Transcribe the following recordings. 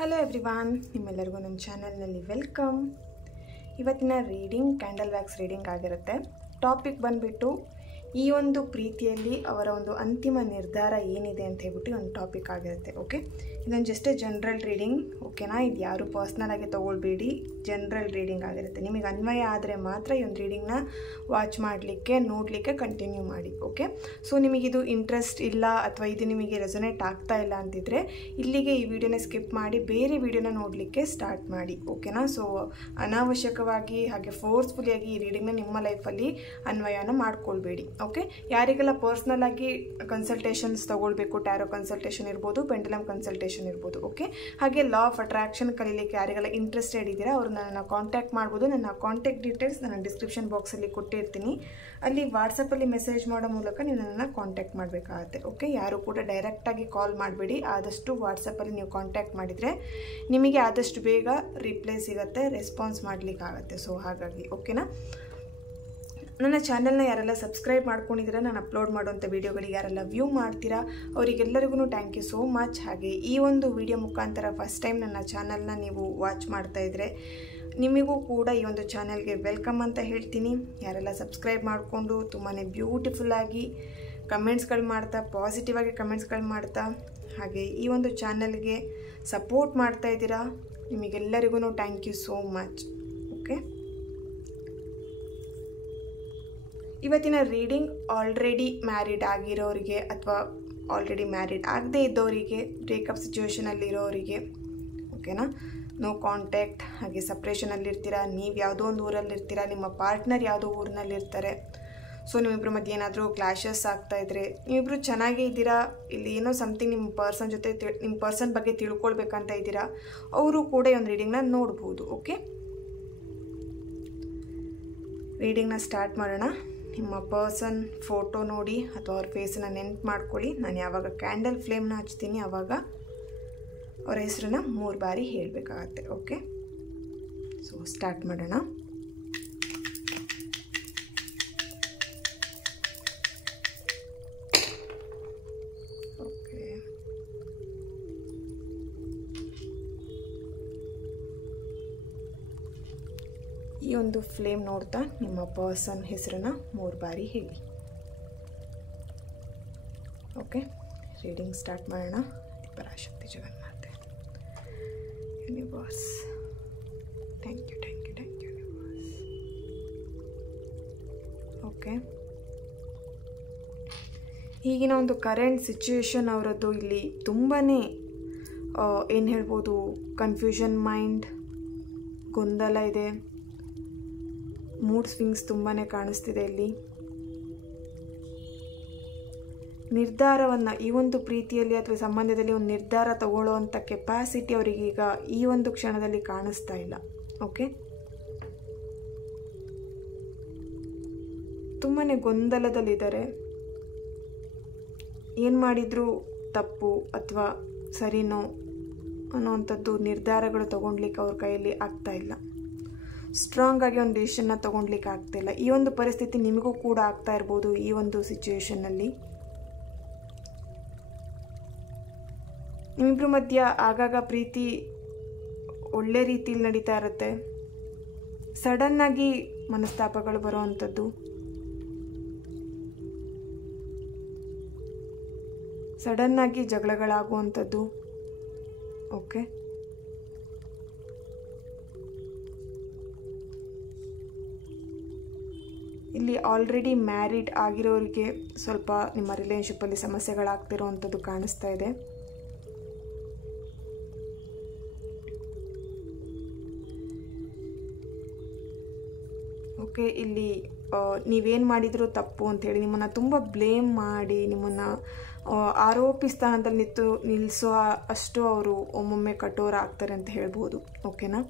Hello everyone, ನಿಮ್ಮೆಲ್ಲರಿಗೂ ನಮ್ಮ ಚಾನಲ್ನಲ್ಲಿ ವೆಲ್ಕಮ್. ಇವತ್ತಿನ ರೀಡಿಂಗ್ ಕ್ಯಾಂಡಲ್ ವ್ಯಾಕ್ಸ್ ರೀಡಿಂಗ್ ಆಗಿರುತ್ತೆ. ಟಾಪಿಕ್ ಬಂದುಬಿಟ್ಟು ಈ ಒಂದು ಪ್ರೀತಿಯಲ್ಲಿ ಅವರ ಒಂದು ಅಂತಿಮ ನಿರ್ಧಾರ ಏನಿದೆ ಅಂತ ಹೇಳ್ಬಿಟ್ಟು ಒಂದು ಟಾಪಿಕ್ ಆಗಿರುತ್ತೆ. ಓಕೆ, ಇದೊಂದು ಜಸ್ಟ್ ಜನರಲ್ ರೀಡಿಂಗ್. ಓಕೆನಾ, ಇದು ಯಾರು ಪರ್ಸ್ನಲ್ ಆಗಿ ತೊಗೊಳ್ಬೇಡಿ, ಜನರಲ್ ರೀಡಿಂಗ್ ಆಗಿರುತ್ತೆ. ನಿಮಗೆ ಅನ್ವಯ ಆದರೆ ಮಾತ್ರ ಈ ಒಂದು ರೀಡಿಂಗ್ನ ವಾಚ್ ಮಾಡಲಿಕ್ಕೆ ನೋಡಲಿಕ್ಕೆ ಕಂಟಿನ್ಯೂ ಮಾಡಿ. ಓಕೆ, ಸೊ ನಿಮಗಿದು ಇಂಟ್ರೆಸ್ಟ್ ಇಲ್ಲ ಅಥವಾ ಇದು ನಿಮಗೆ ರೆಸೊನೇಟ್ ಆಗ್ತಾ ಇಲ್ಲ ಅಂತಿದ್ರೆ ಇಲ್ಲಿಗೆ ಈ ವಿಡಿಯೋನ ಸ್ಕಿಪ್ ಮಾಡಿ ಬೇರೆ ವಿಡಿಯೋನ ನೋಡಲಿಕ್ಕೆ ಸ್ಟಾರ್ಟ್ ಮಾಡಿ. ಓಕೆನಾ, ಸೊ ಅನಾವಶ್ಯಕವಾಗಿ ಹಾಗೆ ಫೋರ್ಸ್ಫುಲಿಯಾಗಿ ಈ ರೀಡಿಂಗ್ನ ನಿಮ್ಮ ಲೈಫಲ್ಲಿ ಅನ್ವಯನ ಮಾಡ್ಕೊಳ್ಬೇಡಿ. ಓಕೆ, ಯಾರಿಗೆಲ್ಲ ಪರ್ಸ್ನಲ್ ಆಗಿ ಕನ್ಸಲ್ಟೇಷನ್ಸ್ ತೊಗೊಳ್ಬೇಕು, ಟ್ಯಾರೋ ಕನ್ಸಲ್ಟೇಷನ್ ಇರ್ಬೋದು, ಪೆಂಡುಲಮ್ ಕನ್ಸಲ್ಟೇಷನ್ ಇರ್ಬೋದು. ಓಕೆ, ಹಾಗೆ ಲಾ ಆಫ್ ಅಟ್ರಾಕ್ಷನ್ ಕಲೀಲಿಕ್ಕೆ ಯಾರಿಗೆಲ್ಲ ಇಂಟ್ರೆಸ್ಟೆಡ್ ಇದ್ದೀರಾ ಅವರು ನನ್ನನ್ನು ಕಾಂಟ್ಯಾಕ್ಟ್ ಮಾಡ್ಬೋದು. ನನ್ನ ಕಾಂಟ್ಯಾಕ್ಟ್ ಡೀಟೇಲ್ಸ್ ನಾನು ಡಿಸ್ಕ್ರಿಪ್ಷನ್ ಬಾಕ್ಸಲ್ಲಿ ಕೊಟ್ಟಿರ್ತೀನಿ. ಅಲ್ಲಿ ವಾಟ್ಸಪ್ಪಲ್ಲಿ ಮೆಸೇಜ್ ಮಾಡೋ ಮೂಲಕ ನೀವು ನನ್ನನ್ನು ಕಾಂಟ್ಯಾಕ್ಟ್ ಮಾಡಬೇಕಾಗತ್ತೆ. ಓಕೆ, ಯಾರು ಕೂಡ ಡೈರೆಕ್ಟಾಗಿ ಕಾಲ್ ಮಾಡಬೇಡಿ. ಆದಷ್ಟು ವಾಟ್ಸಪ್ಪಲ್ಲಿ ನೀವು ಕಾಂಟ್ಯಾಕ್ಟ್ ಮಾಡಿದರೆ ನಿಮಗೆ ಆದಷ್ಟು ಬೇಗ ರಿಪ್ಲೈ ಸಿಗುತ್ತೆ, ರೆಸ್ಪಾನ್ಸ್ ಮಾಡಲಿಕ್ಕಾಗತ್ತೆ. ಸೊ ಹಾಗಾಗಿ ಓಕೆನಾ, ನನ್ನ ಚಾನಲ್ನ ಯಾರೆಲ್ಲ ಸಬ್ಸ್ಕ್ರೈಬ್ ಮಾಡ್ಕೊಂಡಿದ್ದೀರಾ, ನಾನು ಅಪ್ಲೋಡ್ ಮಾಡುವಂಥ ವೀಡಿಯೋಗಳಿಗೆ ಯಾರೆಲ್ಲ ವ್ಯೂ ಮಾಡ್ತೀರಾ ಅವರಿಗೆಲ್ಲರಿಗೂ ಥ್ಯಾಂಕ್ ಯು ಸೋ ಮಚ್. ಹಾಗೆ ಈ ಒಂದು ವಿಡಿಯೋ ಮುಖಾಂತರ ಫಸ್ಟ್ ಟೈಮ್ ನನ್ನ ಚಾನಲ್ನ ನೀವು ವಾಚ್ ಮಾಡ್ತಾ ಇದ್ದರೆ ನಿಮಗೂ ಕೂಡ ಈ ಒಂದು ಚಾನಲ್ಗೆ ವೆಲ್ಕಮ್ ಅಂತ ಹೇಳ್ತೀನಿ. ಯಾರೆಲ್ಲ ಸಬ್ಸ್ಕ್ರೈಬ್ ಮಾಡಿಕೊಂಡು ತುಂಬಾ ಬ್ಯೂಟಿಫುಲ್ಲಾಗಿ ಕಮೆಂಟ್ಸ್ಗಳು ಮಾಡ್ತಾ, ಪಾಸಿಟಿವ್ ಆಗಿ ಕಮೆಂಟ್ಸ್ಗಳು ಮಾಡ್ತಾ, ಹಾಗೆ ಈ ಒಂದು ಚಾನಲ್ಗೆ ಸಪೋರ್ಟ್ ಮಾಡ್ತಾ ಇದ್ದೀರಾ, ನಿಮಗೆಲ್ಲರಿಗೂ thank you so much. Okay, ಇವತ್ತಿನ ರೀಡಿಂಗ್ ಆಲ್ರೆಡಿ ಮ್ಯಾರಿಡ್ ಆಗಿರೋರಿಗೆ ಅಥವಾ ಆಲ್ರೆಡಿ ಮ್ಯಾರಿಡ್ ಆಗದೇ ಇದ್ದವರಿಗೆ, ಬ್ರೇಕಪ್ ಸಿಚುವೇಷನಲ್ಲಿರೋರಿಗೆ, ಓಕೆನಾ, ನೋ ಕಾಂಟ್ಯಾಕ್ಟ್, ಹಾಗೆ ಸಪ್ರೇಷನಲ್ಲಿರ್ತೀರಾ, ನೀವು ಯಾವುದೋ ಒಂದು ಊರಲ್ಲಿರ್ತೀರಾ, ನಿಮ್ಮ ಪಾರ್ಟ್ನರ್ ಯಾವುದೋ ಊರಿನಲ್ಲಿರ್ತಾರೆ. ಸೊ ನಿಮ್ಮಿಬ್ಬರ ಮಧ್ಯೆ ಏನಾದರೂ ಕ್ಲಾಶಸ್ ಆಗ್ತಾಯಿದ್ರೆ, ನೀವಿಬ್ಬರು ಚೆನ್ನಾಗೇ ಇದ್ದೀರಾ, ಇಲ್ಲಿ ಏನೋ ಸಮಥಿಂಗ್ ನಿಮ್ಮ ಪರ್ಸನ್ ಜೊತೆ ನಿಮ್ಮ ಪರ್ಸನ್ ಬಗ್ಗೆ ತಿಳ್ಕೊಳ್ಬೇಕಂತ ಇದ್ದೀರಾ, ಅವರು ಕೂಡ ಈ ಒಂದು ರೀಡಿಂಗ್ನ ನೋಡ್ಬೋದು. ಓಕೆ, ರೀಡಿಂಗ್ನ ಸ್ಟಾರ್ಟ್ ಮಾಡೋಣ. ನಿಮ್ಮ ಪರ್ಸನ್ ಫೋಟೋ ನೋಡಿ ಅಥವಾ ಅವ್ರ ಫೇಸನ್ನು ನೆನ್ಪು ಮಾಡ್ಕೊಳ್ಳಿ. ನಾನು ಯಾವಾಗ ಕ್ಯಾಂಡಲ್ ಫ್ಲೇಮ್ನ ಹಚ್ತೀನಿ ಆವಾಗ ಅವರ ಹೆಸರನ್ನ 3 ಬಾರಿ ಹೇಳಬೇಕಾಗತ್ತೆ. ಓಕೆ, ಸೊ ಸ್ಟಾರ್ಟ್ ಮಾಡೋಣ. ಓಕೆ, ಈ ಒಂದು ಫ್ಲೇಮ್ ನೋಡ್ತಾ ನಿಮ್ಮ ಪರ್ಸನ್ ಹೆಸರನ್ನು 3 ಬಾರಿ ಹೇಳಿ. ಓಕೆ, ರೀಡಿಂಗ್ ಸ್ಟಾರ್ಟ್ ಮಾಡೋಣ. ಪರಾಶಕ್ತಿ ಜಗನ್ಮಾತೆ, universe, thank you universe. Okay, ಈಗಿನ ಒಂದು ಕರೆಂಟ್ ಸಿಚುವೇಶನ್ ಅವರದ್ದು ಇಲ್ಲಿ ತುಂಬಾ ಏನು ಹೇಳ್ಬೋದು, ಕನ್ಫ್ಯೂಷನ್ ಮೈಂಡ್, ಗೊಂದಲ ಇದೆ, ಮೂಡ್ ಸ್ವಿಂಗ್ಸ್ ತುಂಬಾ ಕಾಣಿಸ್ತಿದೆ. ಇಲ್ಲಿ ನಿರ್ಧಾರವನ್ನು, ಈ ಒಂದು ಪ್ರೀತಿಯಲ್ಲಿ ಅಥವಾ ಸಂಬಂಧದಲ್ಲಿ ಒಂದು ನಿರ್ಧಾರ ತಗೊಳ್ಳೋವಂಥ ಕೆಪಾಸಿಟಿ ಅವರಿಗೀಗ ಈ ಒಂದು ಕ್ಷಣದಲ್ಲಿ ಕಾಣಿಸ್ತಾ ಇಲ್ಲ. ಓಕೆ, ತುಂಬಾ ಗೊಂದಲದಲ್ಲಿದ್ದಾರೆ. ಏನು ಮಾಡಿದರೂ ತಪ್ಪು ಅಥವಾ ಸರಿನೋ ಅನ್ನೋವಂಥದ್ದು ನಿರ್ಧಾರಗಳು ತಗೊಳ್ಲಿಕ್ಕೆ ಅವ್ರ ಕೈಯಲ್ಲಿ ಆಗ್ತಾ ಇಲ್ಲ. ಸ್ಟ್ರಾಂಗ್ ಆಗಿ ಒಂದು ಡಿಸಿಷನ್ನ ತೊಗೊಳ್ಲಿಕ್ಕೆ ಆಗ್ತಾಯಿಲ್ಲ. ಈ ಒಂದು ಪರಿಸ್ಥಿತಿ ನಿಮಗೂ ಕೂಡ ಆಗ್ತಾ ಇರ್ಬೋದು. ಈ ಒಂದು ಸಿಚುವೇಶನ್ನಲ್ಲಿ ನಿಮ್ಮಿಬ್ಬರ ಮಧ್ಯ ಆಗಾಗ ಪ್ರೀತಿ ಒಳ್ಳೆ ರೀತಿಯಲ್ಲಿ ನಡೀತಾ ಇರುತ್ತೆ, ಸಡನ್ನಾಗಿ ಮನಸ್ತಾಪಗಳು ಬರೋವಂಥದ್ದು, ಸಡನ್ನಾಗಿ ಜಗಳಗಳಾಗುವಂಥದ್ದು. ಓಕೆ, ಇಲ್ಲಿ ಆಲ್ರೆಡಿ ಮ್ಯಾರಿಡ್ ಆಗಿರೋರಿಗೆ ಸ್ವಲ್ಪ ನಿಮ್ಮ ರಿಲೇಷನ್ಶಿಪ್ಪಲ್ಲಿ ಸಮಸ್ಯೆಗಳಾಗ್ತಿರೋವಂಥದ್ದು ಕಾಣಿಸ್ತಾ ಇದೆ. ಓಕೆ, ಇಲ್ಲಿ ನೀವೇನು ಮಾಡಿದರೂ ತಪ್ಪು ಅಂಥೇಳಿ ನಿಮ್ಮನ್ನು ತುಂಬ ಬ್ಲೇಮ್ ಮಾಡಿ ನಿಮ್ಮನ್ನು ಆರೋಪಿ ಸ್ಥಾನದಲ್ಲಿ ನಿಲ್ಲಿಸೋ ಅಷ್ಟು ಅವರು ಒಮ್ಮೊಮ್ಮೆ ಕಠೋರ ಆಗ್ತಾರೆ ಅಂತ ಹೇಳ್ಬೋದು. ಓಕೆನಾ,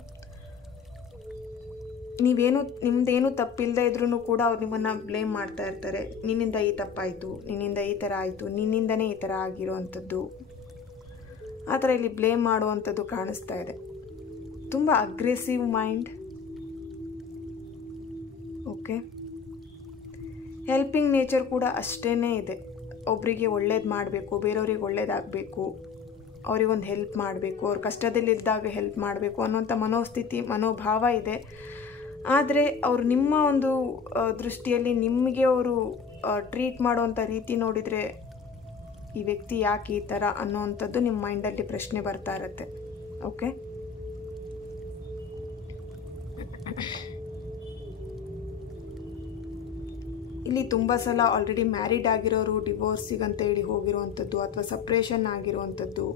ನಿಮ್ಮದೇನು ತಪ್ಪಿಲ್ಲದೆ ಇದ್ರೂ ಕೂಡ ಅವ್ರು ನಿಮ್ಮನ್ನು ಬ್ಲೇಮ್ ಮಾಡ್ತಾ ಇರ್ತಾರೆ. ನಿನ್ನಿಂದ ಈ ತಪ್ಪಾಯಿತು, ನಿನ್ನಿಂದ ಈ ಥರ ಆಯಿತು, ನಿನ್ನಿಂದನೇ ಈ ಥರ ಆಗಿರೋವಂಥದ್ದು, ಆ ಥರ ಇಲ್ಲಿ ಬ್ಲೇಮ್ ಮಾಡುವಂಥದ್ದು ಕಾಣಿಸ್ತಾ ಇದೆ. ತುಂಬ aggressive mind. Okay, helping nature ಕೂಡ ಅಷ್ಟೇ ಇದೆ. ಒಬ್ಬರಿಗೆ ಒಳ್ಳೇದು ಮಾಡಬೇಕು, ಬೇರೆಯವ್ರಿಗೆ ಒಳ್ಳೇದಾಗಬೇಕು, ಅವರಿಗೊಂದು ಹೆಲ್ಪ್ ಮಾಡಬೇಕು, ಅವ್ರ ಕಷ್ಟದಲ್ಲಿದ್ದಾಗ ಹೆಲ್ಪ್ ಮಾಡಬೇಕು ಅನ್ನೋಂಥ ಮನೋಭಾವ ಇದೆ. ಆದರೆ ಅವರು ನಿಮ್ಮ ಒಂದು ದೃಷ್ಟಿಯಲ್ಲಿ ನಿಮಗೆ ಅವರು ಟ್ರೀಟ್ ಮಾಡೋವಂಥ ರೀತಿ ನೋಡಿದರೆ ಈ ವ್ಯಕ್ತಿ ಯಾಕೆ ಈ ಥರ ಅನ್ನೋವಂಥದ್ದು ನಿಮ್ಮ ಮೈಂಡಲ್ಲಿ ಪ್ರಶ್ನೆ ಬರ್ತಾ ಇರುತ್ತೆ. ಓಕೆ, ಇಲ್ಲಿ ತುಂಬ ಸಲ ಆಲ್ರೆಡಿ ಮ್ಯಾರಿಡ್ ಆಗಿರೋರು ಡಿವೋರ್ಸಿಗಂತ ಹೇಳಿ ಹೋಗಿರುವಂಥದ್ದು ಅಥವಾ ಸಪ್ರೇಷನ್ ಆಗಿರುವಂಥದ್ದು,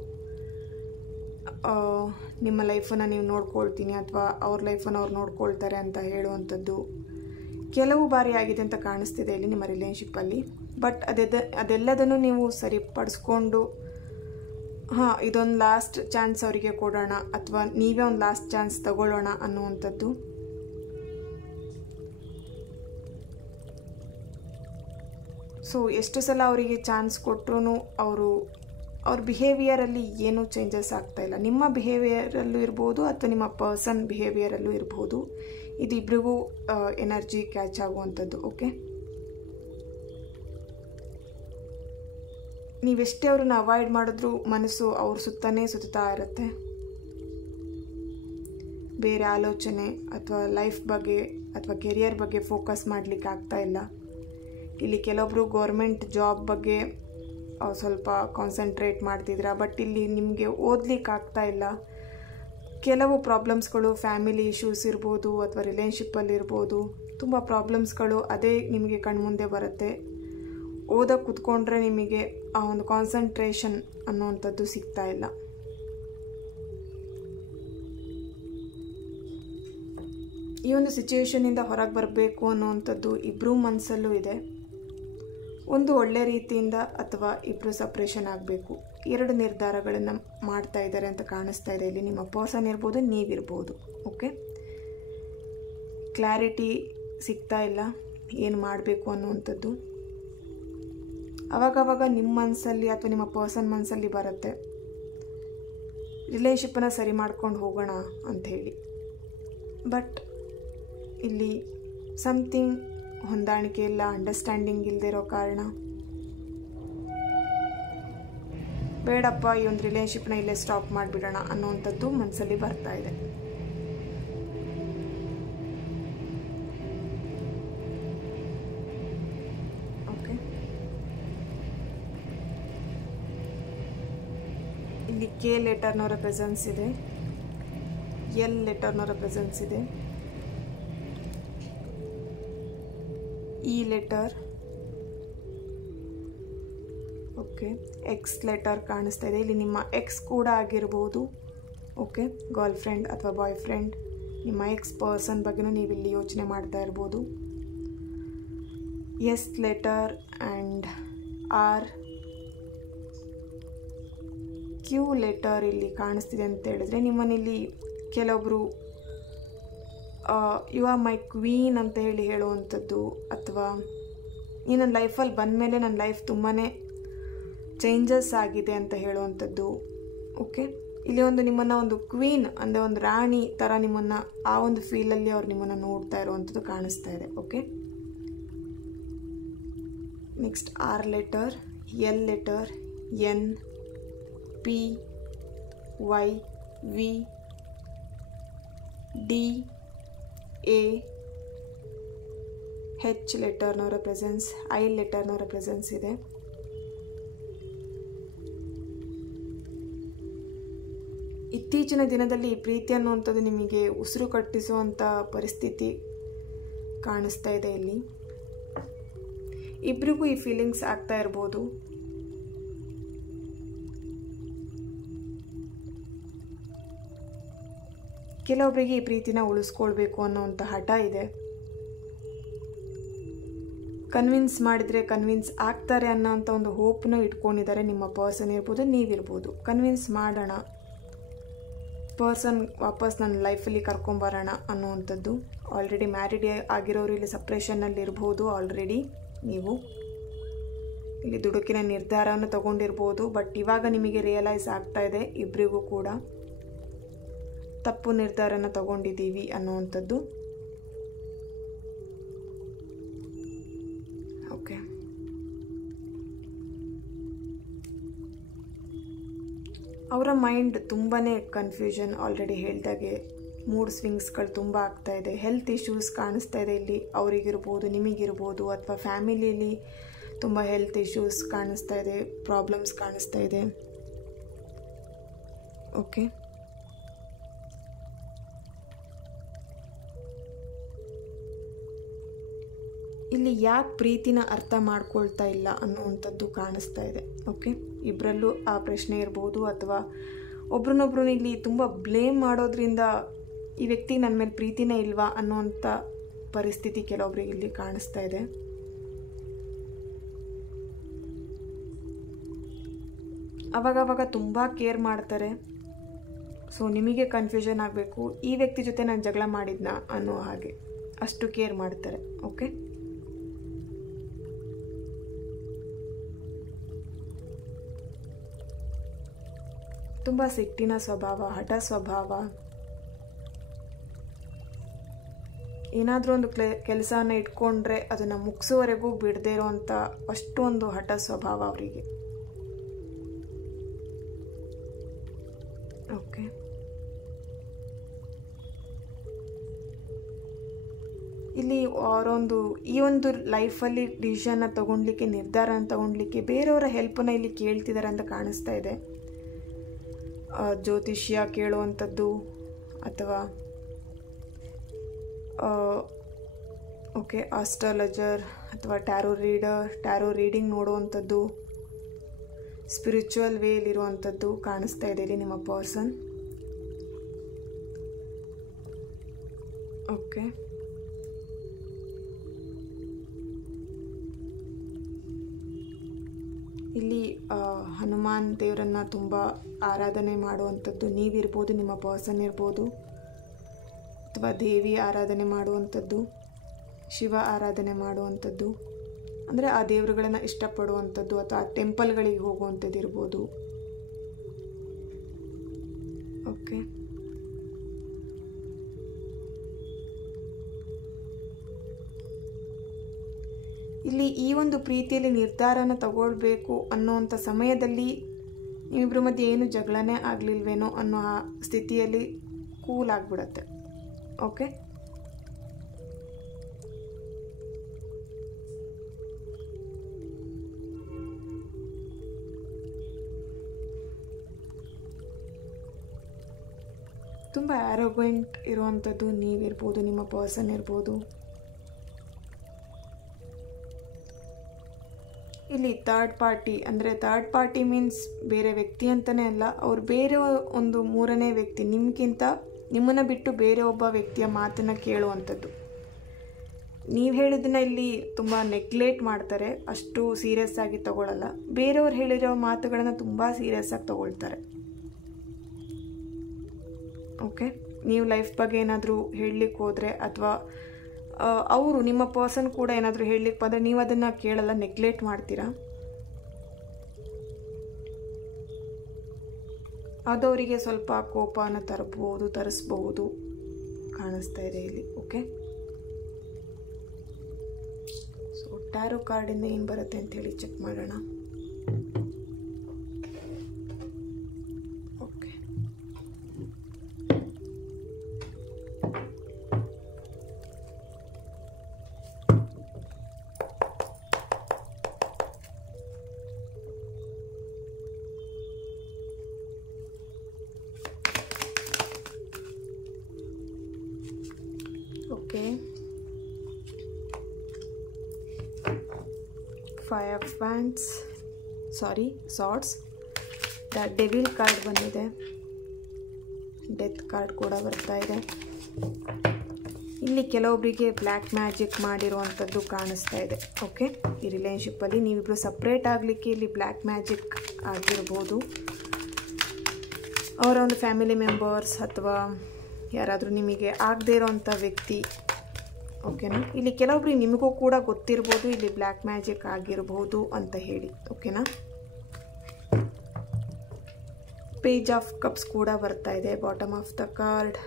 ನಿಮ್ಮ ಲೈಫನ್ನು ನೀವು ನೋಡ್ಕೊಳ್ತೀನಿ ಅಥವಾ ಅವ್ರ ಲೈಫನ್ನು ಅವ್ರು ನೋಡ್ಕೊಳ್ತಾರೆ ಅಂತ ಹೇಳುವಂಥದ್ದು ಕೆಲವು ಬಾರಿ ಆಗಿದೆ ಅಂತ ಕಾಣಿಸ್ತಿದೆ ಇಲ್ಲಿ ನಿಮ್ಮ ರಿಲೇಶನ್ಶಿಪ್ಪಲ್ಲಿ. ಬಟ್ ಅದೆಲ್ಲದನ್ನು ನೀವು ಸರಿಪಡಿಸ್ಕೊಂಡು ಇದೊಂದು ಲಾಸ್ಟ್ ಚಾನ್ಸ್ ಅವರಿಗೆ ಕೊಡೋಣ ಅಥವಾ ನೀವೇ ಒಂದು ಲಾಸ್ಟ್ ಚಾನ್ಸ್ ತಗೊಳ್ಳೋಣ ಅನ್ನುವಂಥದ್ದು. ಸೊ ಎಷ್ಟು ಸಲ ಅವರಿಗೆ ಚಾನ್ಸ್ ಕೊಟ್ಟರು ಅವ್ರ ಬಿಹೇವಿಯರಲ್ಲಿ ಏನೂ ಚೇಂಜಸ್ ಆಗ್ತಾಯಿಲ್ಲ. ನಿಮ್ಮ ಬಿಹೇವಿಯರಲ್ಲೂ ಇರ್ಬೋದು ಅಥವಾ ನಿಮ್ಮ ಪರ್ಸನ್ ಬಿಹೇವಿಯರಲ್ಲೂ ಇರ್ಬೋದು. ಇದು ಇಬ್ರಿಗೂ ಎನರ್ಜಿ ಕ್ಯಾಚ್ ಆಗುವಂಥದ್ದು. ಓಕೆ, ನೀವೆಷ್ಟೇ ಅವ್ರನ್ನ ಅವಾಯ್ಡ್ ಮಾಡಿದ್ರೂ ಮನಸ್ಸು ಅವ್ರ ಸುತ್ತಾ ಇರುತ್ತೆ. ಬೇರೆ ಆಲೋಚನೆ ಅಥವಾ ಲೈಫ್ ಬಗ್ಗೆ ಅಥವಾ ಕೆರಿಯರ್ ಬಗ್ಗೆ ಫೋಕಸ್ ಮಾಡಲಿಕ್ಕೆ ಆಗ್ತಾ ಇಲ್ಲ. ಇಲ್ಲಿ ಕೆಲವೊಬ್ಬರು ಗೌರ್ಮೆಂಟ್ ಜಾಬ್ ಬಗ್ಗೆ ಸ್ವಲ್ಪ ಕಾನ್ಸಂಟ್ರೇಟ್ ಮಾಡ್ತಿದ್ದೀರಾ, ಬಟ್ ಇಲ್ಲಿ ನಿಮಗೆ ಓದಲಿಕ್ಕೆ ಆಗ್ತಾ ಇಲ್ಲ. ಕೆಲವು ಪ್ರಾಬ್ಲಮ್ಸ್ಗಳು ಫ್ಯಾಮಿಲಿ ಇಶ್ಯೂಸ್ ಇರ್ಬೋದು ಅಥವಾ ರಿಲೇಶನ್ಶಿಪ್ಪಲ್ಲಿ ಇರ್ಬೋದು, ತುಂಬ ಪ್ರಾಬ್ಲಮ್ಸ್ಗಳು ಅದೇ ನಿಮಗೆ ಕಣ್ಮುಂದೆ ಬರುತ್ತೆ. ಓದೋಕ್ಕೆ ಕೂತ್ಕೊಂಡ್ರೆ ನಿಮಗೆ ಆ ಒಂದು ಕಾನ್ಸಂಟ್ರೇಷನ್ ಅನ್ನೋವಂಥದ್ದು ಸಿಗ್ತಾ ಇಲ್ಲ. ಈ ಒಂದು ಸಿಚುವೇಶನಿಂದ ಹೊರಗೆ ಬರಬೇಕು ಅನ್ನೋವಂಥದ್ದು ಇಬ್ಬರೂ ಮನಸ್ಸಲ್ಲೂ ಇದೆ. ಒಂದು ಒಳ್ಳೆ ರೀತಿಯಿಂದ ಅಥವಾ ಇಬ್ಬರು ಸಪ್ರೇಷನ್ ಆಗಬೇಕು, ಎರಡು ನಿರ್ಧಾರಗಳನ್ನು ಮಾಡ್ತಾ ಇದ್ದಾರೆ ಅಂತ ಕಾಣಿಸ್ತಾ ಇದೆ ಇಲ್ಲಿ. ನಿಮ್ಮ ಪರ್ಸನ್ ಇರ್ಬೋದು, ನೀವಿರ್ಬೋದು. ಓಕೆ, ಕ್ಲಾರಿಟಿ ಸಿಗ್ತಾ ಇಲ್ಲ ಏನು ಮಾಡಬೇಕು ಅನ್ನುವಂಥದ್ದು. ಅವಾಗವಾಗ ನಿಮ್ಮ ಮನಸ್ಸಲ್ಲಿ ಅಥವಾ ನಿಮ್ಮ ಪರ್ಸನ್ ಮನಸ್ಸಲ್ಲಿ ಬರುತ್ತೆ, ರಿಲೇಶನ್ಶಿಪ್ಪನ್ನು ಸರಿ ಮಾಡ್ಕೊಂಡು ಹೋಗೋಣ ಅಂಥೇಳಿ. ಬಟ್ ಇಲ್ಲಿ ಸಮಥಿಂಗ್ ಹೊಂದಾಣಿಕೆ ಇಲ್ಲ, ಅಂಡರ್ಸ್ಟ್ಯಾಂಡಿಂಗ್ ಇಲ್ಲದೆ ಇರೋ ಕಾರಣ ಬೇಡಪ್ಪ ಈ ಒಂದು ರಿಲೇಶನ್ಶಿಪ್ನ ಇಲ್ಲೇ ಸ್ಟಾಪ್ ಮಾಡಿಬಿಡೋಣ ಅನ್ನೋವಂಥದ್ದು ಮನಸ್ಸಲ್ಲಿ ಬರ್ತಾ ಇದೆ. ಓಕೆ, ಇಲ್ಲಿ ಕೆ ಲೆಟರ್ನವರ ಪ್ರೆಸೆನ್ಸ್ ಇದೆ, ಎಲ್ ಲೆಟರ್ನವರ ಪ್ರೆಸೆನ್ಸ್ ಇದೆ, E letter, okay, X letter ಕಾಣಿಸ್ತಾ ಇದೆ. ಇಲ್ಲಿ ನಿಮ್ಮ ಎಕ್ಸ್ ಕೂಡ ಆಗಿರ್ಬೋದು. ಓಕೆ, ಗರ್ಲ್ ಫ್ರೆಂಡ್ ಅಥವಾ ಬಾಯ್ ಫ್ರೆಂಡ್, ನಿಮ್ಮ ಎಕ್ಸ್ ಪರ್ಸನ್ ಬಗ್ಗೆನೂ ನೀವು ಇಲ್ಲಿ ಯೋಚನೆ ಮಾಡ್ತಾ ಇರ್ಬೋದು. S letter and R, Q letter ಇಲ್ಲಿ ಕಾಣಿಸ್ತಿದೆ ಅಂತ ಹೇಳಿದ್ರೆ ನಿಮ್ಮನ್ನಿಲ್ಲಿ ಕೆಲವೊಬ್ಬರು ಯು ಆರ್ ಮೈ ಕ್ವೀನ್ ಅಂತ ಹೇಳುವಂಥದ್ದು, ಅಥವಾ ಈ ನನ್ನ ಲೈಫಲ್ಲಿ ಬಂದಮೇಲೆ ನನ್ನ ಲೈಫ್ ತುಂಬಾ ಚೇಂಜಸ್ ಆಗಿದೆ ಅಂತ ಹೇಳುವಂಥದ್ದು. ಓಕೆ, ಇಲ್ಲಿ ನಿಮ್ಮನ್ನು ಒಂದು ಕ್ವೀನ್ ಅಂದರೆ ಒಂದು ರಾಣಿ ಥರ ನಿಮ್ಮನ್ನು ಆ ಒಂದು ಫೀಲಲ್ಲಿ ಅವ್ರು ನಿಮ್ಮನ್ನು ನೋಡ್ತಾ ಇರುವಂಥದ್ದು ಕಾಣಿಸ್ತಾ ಇದೆ. Okay, next R letter, L letter, N, P, Y, V, D, A, H ಲೆಟರ್ನವರ ಪ್ರೆಸೆನ್ಸ್, ಐ ಲೆಟರ್ನವರ ಪ್ರೆಸೆನ್ಸ್ ಇದೆ. ಇತ್ತೀಚಿನ ದಿನದಲ್ಲಿ ಈ ಪ್ರೀತಿ ಅನ್ನುವಂಥದ್ದು ನಿಮಗೆ ಉಸಿರು ಕಟ್ಟಿಸುವಂಥ ಪರಿಸ್ಥಿತಿ ಕಾಣಿಸ್ತಾ ಇದೆ. ಇಲ್ಲಿ ಇಬ್ಬರಿಗೂ ಈ ಫೀಲಿಂಗ್ಸ್ ಆಗ್ತಾ ಇರ್ಬೋದು. ಕೆಲವೊಬ್ಬರಿಗೆ ಈ ಪ್ರೀತಿನ ಉಳಿಸ್ಕೊಳ್ಬೇಕು ಅನ್ನೋವಂಥ ಹಠ ಇದೆ. ಕನ್ವಿನ್ಸ್ ಮಾಡಿದರೆ ಕನ್ವಿನ್ಸ್ ಆಗ್ತಾರೆ ಅನ್ನೋಂಥ ಒಂದು ಹೋಪ್ನ ಇಟ್ಕೊಂಡಿದ್ದಾರೆ. ನಿಮ್ಮ ಪರ್ಸನ್ ಇರ್ಬೋದು, ನೀವಿರ್ಬೋದು. ಕನ್ವಿನ್ಸ್ ಮಾಡೋಣ, ಪರ್ಸನ್ ವಾಪಸ್ ನನ್ನ ಲೈಫಲ್ಲಿ ಕರ್ಕೊಂಬರೋಣ ಅನ್ನುವಂಥದ್ದು. ಆಲ್ರೆಡಿ ಮ್ಯಾರಿಡ್ ಆಗಿರೋರು ಇಲ್ಲಿ ಸಪ್ರೇಷನ್ನಲ್ಲಿ ಇರ್ಬೋದು. ಆಲ್ರೆಡಿ ನೀವು ಇಲ್ಲಿ ದುಡುಕಿನ ನಿರ್ಧಾರವನ್ನು ತಗೊಂಡಿರ್ಬೋದು. ಬಟ್ ಇವಾಗ ನಿಮಗೆ ರಿಯಲೈಸ್ ಆಗ್ತಾ ಇದೆ ಇಬ್ಬರಿಗೂ ಕೂಡ ತಪ್ಪು ನಿರ್ಧಾರನ ತಗೊಂಡಿದ್ದೀವಿ ಅನ್ನುವಂಥದ್ದು. ಓಕೆ, ಮೈಂಡ್ ತುಂಬಾ ಕನ್ಫ್ಯೂಷನ್, ಆಲ್ರೆಡಿ ಹೇಳಿದಾಗೆ ಮೂಡ್ ಸ್ವಿಂಗ್ಸ್ಗಳು ತುಂಬ ಆಗ್ತಾಯಿದೆ. ಹೆಲ್ತ್ ಇಶ್ಯೂಸ್ ಕಾಣಿಸ್ತಾ ಇದೆ ಇಲ್ಲಿ, ಅವರಿಗಿರ್ಬೋದು, ನಿಮಗಿರ್ಬೋದು, ಅಥವಾ ಫ್ಯಾಮಿಲಿಯಲ್ಲಿ ತುಂಬ ಹೆಲ್ತ್ ಇಶ್ಯೂಸ್ ಕಾಣಿಸ್ತಾ ಇದೆ, ಪ್ರಾಬ್ಲಮ್ಸ್ ಕಾಣಿಸ್ತಾ ಇದೆ. ಓಕೆ, ಇಲ್ಲಿ ಯಾಕೆ ಪ್ರೀತಿನ ಅರ್ಥ ಮಾಡ್ಕೊಳ್ತಾ ಇಲ್ಲ ಅನ್ನುವಂಥದ್ದು ಕಾಣಿಸ್ತಾ ಇದೆ. ಓಕೆ, ಇಬ್ಬರಲ್ಲೂ ಆ ಪ್ರಶ್ನೆ ಇರ್ಬೋದು, ಅಥವಾ ಒಬ್ರನ್ನೊಬ್ರು ಇಲ್ಲಿ ತುಂಬ ಬ್ಲೇಮ್ ಮಾಡೋದ್ರಿಂದ ಈ ವ್ಯಕ್ತಿ ನನ್ನ ಮೇಲೆ ಪ್ರೀತಿನೇ ಇಲ್ವಾ ಅನ್ನೋವಂಥ ಪರಿಸ್ಥಿತಿ ಕೆಲವೊಬ್ರಿಗೆ ಇಲ್ಲಿ ಕಾಣಿಸ್ತಾ ಇದೆ. ಅವಾಗವಾಗ ತುಂಬ ಕೇರ್ ಮಾಡ್ತಾರೆ. ಸೊ ನಿಮಗೆ ಕನ್ಫ್ಯೂಷನ್ ಆಗಬೇಕು, ಈ ವ್ಯಕ್ತಿ ಜೊತೆ ನಾನು ಜಗಳ ಮಾಡಿದ್ನಾ ಅನ್ನೋ ಹಾಗೆ ಅಷ್ಟು ಕೇರ್ ಮಾಡ್ತಾರೆ. ಓಕೆ, ತುಂಬ ಸಿಟ್ಟಿನ ಸ್ವಭಾವ, ಹಠ ಸ್ವಭಾವ. ಏನಾದರೂ ಒಂದು ಕೆಲಸನ ಇಟ್ಕೊಂಡ್ರೆ ಅದನ್ನು ಮುಗಿಸೋವರೆಗೂ ಬಿಡದೇ ಇರೋವಂಥ ಅಷ್ಟೊಂದು ಹಠ ಸ್ವಭಾವ ಅವರಿಗೆ. ಓಕೆ, ಇಲ್ಲಿ ಅವರೊಂದು ಈ ಒಂದು ಲೈಫಲ್ಲಿ ಡಿಸಿಷನ್ನ ತಗೊಳ್ಲಿಕ್ಕೆ, ನಿರ್ಧಾರನ ತಗೊಳ್ಲಿಕ್ಕೆ ಬೇರೆಯವರ ಹೆಲ್ಪನ್ನ ಇಲ್ಲಿ ಕೇಳ್ತಿದ್ದಾರೆ ಅಂತ ಕಾಣಿಸ್ತಾ ಇದೆ. ಜ್ಯೋತಿಷ್ಯ ಕೇಳುವಂಥದ್ದು, ಅಥವಾ ಓಕೆ ಆಸ್ಟ್ರಾಲಜರ್ ಅಥವಾ ಟ್ಯಾರೋ ರೀಡಿಂಗ್ ನೋಡುವಂಥದ್ದು, ಸ್ಪಿರಿಚುವಲ್ ವೇಲಿರುವಂಥದ್ದು ಕಾಣಿಸ್ತಾ ಇದೆ ಇಲ್ಲಿ ನಿಮ್ಮ ಪರ್ಸನ್. ಓಕೆ, ಇಲ್ಲಿ ಹನುಮಾನ್ ದೇವರನ್ನು ತುಂಬ ಆರಾಧನೆ ಮಾಡುವಂಥದ್ದು ನೀವಿರ್ಬೋದು, ನಿಮ್ಮ ಪರ್ಸನ್ ಇರ್ಬೋದು, ಅಥವಾ ದೇವಿ ಆರಾಧನೆ ಮಾಡುವಂಥದ್ದು, ಶಿವ ಆರಾಧನೆ ಮಾಡುವಂಥದ್ದು, ಅಂದರೆ ಆ ದೇವರುಗಳನ್ನು ಇಷ್ಟಪಡುವಂಥದ್ದು, ಅಥವಾ ಆ ಟೆಂಪಲ್ಗಳಿಗೆ ಹೋಗುವಂಥದ್ದು ಇರ್ಬೋದು. ಓಕೆ, ಇಲ್ಲಿ ಈ ಒಂದು ಪ್ರೀತಿಯಲ್ಲಿ ನಿರ್ಧಾರನ ತಗೊಳ್ಬೇಕು ಅನ್ನೋವಂಥ ಸಮಯದಲ್ಲಿ ನಿಮ್ಮಿಬ್ಬರ ಮಧ್ಯೆ ಏನು ಜಗಳನೇ ಆಗಲಿಲ್ವೇನೋ ಅನ್ನೋ ಆ ಸ್ಥಿತಿಯಲ್ಲಿ ಕೂಲ್ ಆಗಿಬಿಡತ್ತೆ. ಓಕೆ, ತುಂಬ ಆರೋಗ್ಯಂಟ್ ಇರುವಂಥದ್ದು ನೀವಿರ್ಬೋದು, ನಿಮ್ಮ ಪರ್ಸನ್ ಇರ್ಬೋದು. ಇಲ್ಲಿ ಥರ್ಡ್ ಪಾರ್ಟಿ, ಅಂದರೆ ಥರ್ಡ್ ಪಾರ್ಟಿ ಮೀನ್ಸ್ ಬೇರೆ ವ್ಯಕ್ತಿ ಅಂತಲೇ ಅಲ್ಲ, ಅವ್ರು ಬೇರೆ ಒಂದು ಮೂರನೇ ವ್ಯಕ್ತಿ, ನಿಮ್ಮನ್ನು ಬಿಟ್ಟು ಬೇರೆ ಒಬ್ಬ ವ್ಯಕ್ತಿಯ ಮಾತನ್ನು ಕೇಳುವಂಥದ್ದು. ನೀವು ಹೇಳಿದ್ದನ್ನ ಇಲ್ಲಿ ತುಂಬ ನೆಗ್ಲೆಕ್ಟ್ ಮಾಡ್ತಾರೆ, ಅಷ್ಟು ಸೀರಿಯಸ್ ಆಗಿ ತಗೊಳ್ಳಲ್ಲ. ಬೇರೆಯವ್ರು ಹೇಳಿರೋ ಮಾತುಗಳನ್ನು ತುಂಬ ಸೀರಿಯಸ್ ಆಗಿ ತಗೊಳ್ತಾರೆ. ಓಕೆ, ನೀವು ಲೈಫ್ ಬಗ್ಗೆ ಏನಾದರೂ ಹೇಳಲಿಕ್ಕೆ ಹೋದರೆ, ಅಥವಾ ಅವರು ನಿಮ್ಮ ಪರ್ಸನ್ ಕೂಡ ಏನಾದರೂ ಹೇಳಲಿಕ್ಕೆ ಬಂದರೆ ನೀವು ಅದನ್ನು ಕೇಳಲ್ಲ, ನೆಗ್ಲೆಕ್ಟ್ ಮಾಡ್ತೀರಾ. ಅದವರಿಗೆ ಸ್ವಲ್ಪ ಕೋಪನ ತರಿಸ್ಬಹುದು ಕಾಣಿಸ್ತಾ ಇದೆ ಇಲ್ಲಿ. ಓಕೆ, ಸೊ ಟ್ಯಾರೋ ಕಾರ್ಡಿಂದ ಏನು ಬರುತ್ತೆ ಅಂತೇಳಿ ಚೆಕ್ ಮಾಡೋಣ. Okay, okay, five of wands, swords, the devil card ಬಂದಿದೆ, ಡೆತ್ ಕಾರ್ಡ್ ಕೂಡ ಬರ್ತಾ ಇದೆ. ಇಲ್ಲಿ ಕೆಲವೊಬ್ಬರಿಗೆ ಬ್ಲ್ಯಾಕ್ ಮ್ಯಾಜಿಕ್ ಮಾಡಿರುವಂಥದ್ದು ಕಾಣಿಸ್ತಾ ಇದೆ. ಓಕೆ, ಈ ರಿಲೇಷನ್ಶಿಪ್ಪಲ್ಲಿ ನೀವಿಬ್ಬರು ಸಪ್ರೇಟ್ ಆಗಲಿಕ್ಕೆ ಇಲ್ಲಿ ಬ್ಲ್ಯಾಕ್ ಮ್ಯಾಜಿಕ್ ಆಗಿರ್ಬೋದು. ಅವರ ಒಂದು ಫ್ಯಾಮಿಲಿ ಮೆಂಬರ್ಸ್ ಅಥವಾ ಯಾರಾದರೂ ನಿಮಗೆ ಆಗದೇ ಇರೋವಂಥ ವ್ಯಕ್ತಿ. ಓಕೆನಾ, ಇಲ್ಲಿ ಕೆಲವೊಬ್ರಿಗೆ ನಿಮಗೂ ಕೂಡ ಗೊತ್ತಿರ್ಬೋದು ಇಲ್ಲಿ ಬ್ಲ್ಯಾಕ್ ಮ್ಯಾಜಿಕ್ ಆಗಿರ್ಬೋದು ಅಂತ ಹೇಳಿ. ಓಕೆನಾ, ಪೇಜ್ ಆಫ್ ಕಪ್ಸ್ ಕೂಡ ಬರ್ತಾ ಇದೆ, bottom of the card.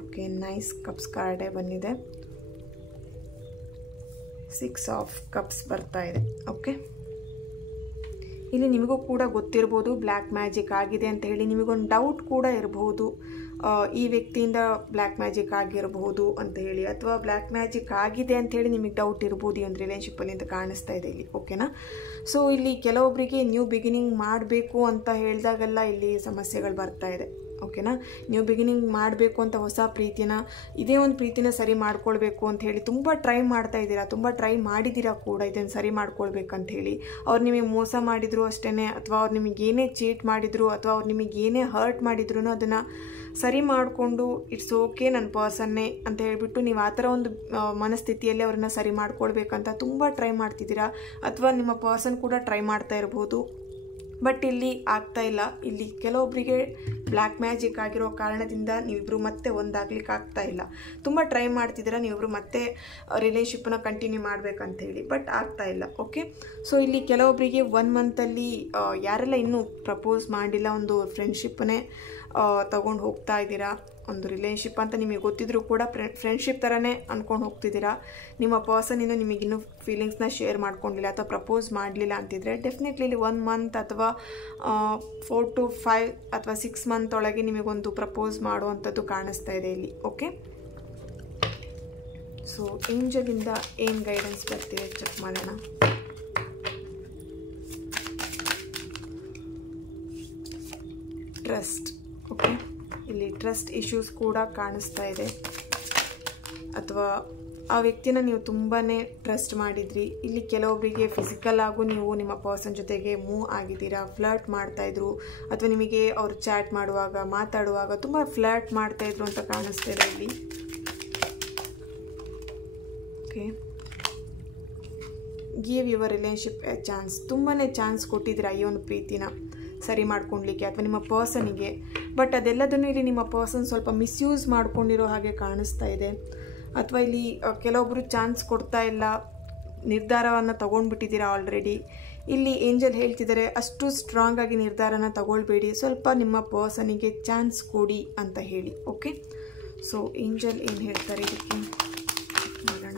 Okay, nice, cups ಕಾರ್ಡೇ ಬಂದಿದೆ. 6 ಆಫ್ ಕಪ್ಸ್ ಬರ್ತಾ ಇದೆ. ಓಕೆ, ಇಲ್ಲಿ ನಿಮಗೂ ಕೂಡ ಗೊತ್ತಿರ್ಬೋದು ಬ್ಲ್ಯಾಕ್ ಮ್ಯಾಜಿಕ್ ಆಗಿದೆ ಅಂತ ಹೇಳಿ. ನಿಮಗೊಂದು ಡೌಟ್ ಕೂಡ ಇರಬಹುದು, ಈ ವ್ಯಕ್ತಿಯಿಂದ ಬ್ಲ್ಯಾಕ್ ಮ್ಯಾಜಿಕ್ ಆಗಿರಬಹುದು ಅಂತ ಹೇಳಿ, ಅಥವಾ ಬ್ಲ್ಯಾಕ್ ಮ್ಯಾಜಿಕ್ ಆಗಿದೆ ಅಂತ ಹೇಳಿ ನಿಮಗೆ ಡೌಟ್ ಇರ್ಬೋದು ಈ ಒಂದು ರಿಲೇಶನ್ಶಿಪ್ಪಲ್ಲಿ ಅಂತ ಕಾಣಿಸ್ತಾ ಇದೆ ಇಲ್ಲಿ. ಓಕೆನಾ? ಸೊ ಇಲ್ಲಿ ಕೆಲವೊಬ್ಬರಿಗೆ ನ್ಯೂ ಬಿಗಿನಿಂಗ್ ಮಾಡಬೇಕು ಅಂತ ಹೇಳಿದಾಗೆಲ್ಲ ಇಲ್ಲಿ ಸಮಸ್ಯೆಗಳು ಬರ್ತಾ ಇದೆ. ಓಕೆನಾ? ನ್ಯೂ ಬಿಗಿನಿಂಗ್ ಮಾಡಬೇಕು ಅಂತ ಹೊಸ ಪ್ರೀತಿನ, ಇದೇ ಒಂದು ಪ್ರೀತಿನ ಸರಿ ಮಾಡ್ಕೊಳ್ಬೇಕು ಅಂತ ಹೇಳಿ ತುಂಬ ಟ್ರೈ ಮಾಡ್ತಾ ಇದ್ದೀರಾ, ತುಂಬ ಟ್ರೈ ಮಾಡಿದ್ದೀರಾ ಕೂಡ ಇದನ್ನು ಸರಿ ಮಾಡ್ಕೊಳ್ಬೇಕಂತ ಹೇಳಿ. ಅವ್ರು ನಿಮಗೆ ಮೋಸ ಮಾಡಿದ್ರು ಅಷ್ಟೇ, ಅಥವಾ ಅವ್ರು ನಿಮಗೆ ಏನೇ ಚೀಟ್ ಮಾಡಿದ್ರು, ಅಥವಾ ಅವ್ರು ನಿಮಗೆ ಏನೇ ಹರ್ಟ್ ಮಾಡಿದ್ರು ಅದನ್ನು ಸರಿ ಮಾಡಿಕೊಂಡು ಇಟ್ಸ್ ಓಕೆ ನನ್ನ ಪರ್ಸನ್ನೇ ಅಂತ ಹೇಳಿಬಿಟ್ಟು ನೀವು ಆ ಥರ ಒಂದು ಮನಸ್ಥಿತಿಯಲ್ಲಿ ಅವ್ರನ್ನ ಸರಿ ಮಾಡ್ಕೊಳ್ಬೇಕಂತ ತುಂಬ ಟ್ರೈ ಮಾಡ್ತಿದ್ದೀರಾ, ಅಥವಾ ನಿಮ್ಮ ಪರ್ಸನ್ ಕೂಡ ಟ್ರೈ ಮಾಡ್ತಾ ಇರ್ಬೋದು. ಬಟ್ ಇಲ್ಲಿ ಆಗ್ತಾ ಇಲ್ಲ. ಇಲ್ಲಿ ಕೆಲವೊಬ್ಬರಿಗೆ ಬ್ಲ್ಯಾಕ್ ಮ್ಯಾಜಿಕ್ ಆಗಿರೋ ಕಾರಣದಿಂದ ನೀವಿಬ್ಬರು ಮತ್ತೆ ಒಂದಾಗ್ಲಿಕ್ಕೆ ಆಗ್ತಾ ಇಲ್ಲ. ತುಂಬ ಟ್ರೈ ಮಾಡ್ತಿದ್ದೀರಾ ನೀವಿಬ್ಬರು ಮತ್ತೆ ರಿಲೇಶನ್ಶಿಪ್ಪನ್ನ ಕಂಟಿನ್ಯೂ ಮಾಡಬೇಕಂತ ಹೇಳಿ, ಬಟ್ ಆಗ್ತಾ ಇಲ್ಲ. ಓಕೆ? ಸೊ ಇಲ್ಲಿ ಕೆಲವೊಬ್ಬರಿಗೆ 1 ಮಂತಲ್ಲಿ ಯಾರೆಲ್ಲ ಇನ್ನೂ ಪ್ರಪೋಸ್ ಮಾಡಿಲ್ಲ, ಒಂದು ಫ್ರೆಂಡ್ಶಿಪ್ಪನ್ನೇ ತಗೊಂಡು ಹೋಗ್ತಾ ಇದ್ದೀರಾ. ಒಂದು ರಿಲೇಶನ್ಶಿಪ್ ಅಂತ ನಿಮಗೆ ಗೊತ್ತಿದ್ರೂ ಕೂಡ ಫ್ರೆಂಡ್ಶಿಪ್ ಥರನೇ ಅಂದ್ಕೊಂಡು ಹೋಗ್ತಿದ್ದೀರಾ. ನಿಮ್ಮ ಪರ್ಸನಿಂದ ನಿಮಗಿನ್ನೂ ಫೀಲಿಂಗ್ಸ್ನ ಶೇರ್ ಮಾಡ್ಕೊಂಡಿಲ್ಲ ಅಥವಾ ಪ್ರಪೋಸ್ ಮಾಡಲಿಲ್ಲ ಅಂತಿದ್ರೆ ಡೆಫಿನೆಟ್ಲಿ ಇಲ್ಲಿ 1 ಮಂತ್ ಅಥವಾ 4 to 5 ಅಥವಾ 6 ಮಂತ್ ಒಳಗೆ ನಿಮಗೊಂದು ಪ್ರಪೋಸ್ ಮಾಡುವಂಥದ್ದು ಕಾಣಿಸ್ತಾ ಇದೆ ಇಲ್ಲಿ. ಓಕೆ? ಸೊ ಏಂಜಲಿಂದ ಏನು ಗೈಡೆನ್ಸ್ ಬರ್ತಿದೆ ಚೆಕ್ ಮಾಡೋಣ. ಟ್ರಸ್ಟ್. ಓಕೆ? ಇಲ್ಲಿ ಟ್ರಸ್ಟ್ ಇಶ್ಯೂಸ್ ಕೂಡ ಕಾಣಿಸ್ತಾ ಇದೆ, ಅಥವಾ ಆ ವ್ಯಕ್ತಿನ ನೀವು ತುಂಬಾ ಟ್ರಸ್ಟ್ ಮಾಡಿದ್ರಿ. ಇಲ್ಲಿ ಕೆಲವೊಬ್ಬರಿಗೆ ಫಿಸಿಕಲ್ ಆಗು ನೀವು ನಿಮ್ಮ ಪರ್ಸನ್ ಜೊತೆಗೆ ಮೂವ್ ಆಗಿದ್ದೀರಾ, ಫ್ಲರ್ಟ್ ಮಾಡ್ತಾಯಿದ್ರು, ಅಥವಾ ನಿಮಗೆ ಅವ್ರು ಚಾಟ್ ಮಾಡುವಾಗ ಮಾತಾಡುವಾಗ ತುಂಬ ಫ್ಲರ್ಟ್ ಮಾಡ್ತಾಯಿದ್ರು ಅಂತ ಕಾಣಿಸ್ತಾ ಇದೆ ಇಲ್ಲಿ. Okay? Give your relationship A chance. ತುಂಬಾ ಚಾನ್ಸ್ ಕೊಟ್ಟಿದ್ದೀರಾ ಈ ಒಂದು ಪ್ರೀತಿನ ಸರಿ ಮಾಡ್ಕೊಳ್ಲಿಕ್ಕೆ ಅಥವಾ ನಿಮ್ಮ ಪರ್ಸನಿಗೆ. ಬಟ್ ಅದೆಲ್ಲದನ್ನು ಇಲ್ಲಿ ನಿಮ್ಮ ಪರ್ಸನ್ ಸ್ವಲ್ಪ ಮಿಸ್ಯೂಸ್ ಮಾಡ್ಕೊಂಡಿರೋ ಹಾಗೆ ಕಾಣಿಸ್ತಾ ಇದೆ, ಅಥವಾ ಇಲ್ಲಿ ಕೆಲವೊಬ್ಬರು ಚಾನ್ಸ್ ಕೊಡ್ತಾ ಇಲ್ಲ, ನಿರ್ಧಾರವನ್ನು ತಗೊಂಡ್ಬಿಟ್ಟಿದ್ದೀರಾ ಆಲ್ರೆಡಿ. ಇಲ್ಲಿ ಏಂಜಲ್ ಹೇಳ್ತಿದ್ದಾರೆ ಅಷ್ಟು ಸ್ಟ್ರಾಂಗ್ ಆಗಿ ನಿರ್ಧಾರನ ತಗೊಳ್ಬೇಡಿ, ಸ್ವಲ್ಪ ನಿಮ್ಮ ಪರ್ಸನಿಗೆ ಚಾನ್ಸ್ ಕೊಡಿ ಅಂತ ಹೇಳಿ. ಓಕೆ? ಸೊ ಏಂಜಲ್ ಏನು ಹೇಳ್ತಾರೆ ಇದಕ್ಕೆ ನೋಡೋಣ.